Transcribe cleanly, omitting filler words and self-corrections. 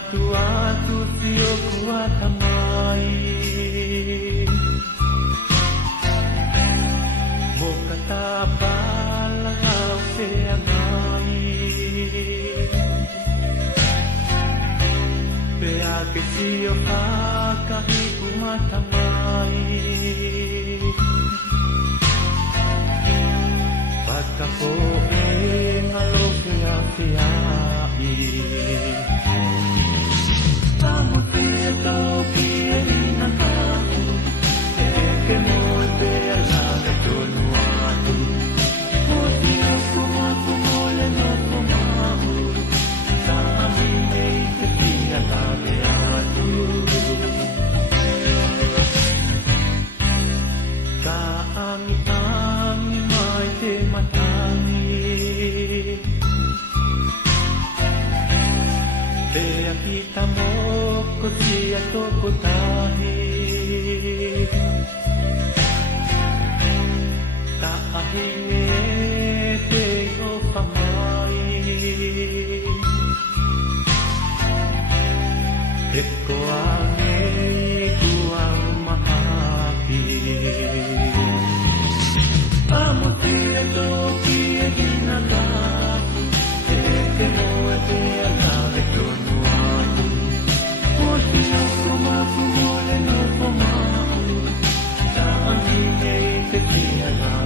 Atu-atu sio kuatamai Mokatapala au seangai Pea ke sio pakahi kumatamai Pakapo e ngalo pea-peai Kita mo ko siya to putahi Taahinge te o kamay Eko ane kuang mahapi Amo siya to kiya ginagapu Eke mo ete alave tono Kumapumuli no pumahu Sa ang hingay kakiyaga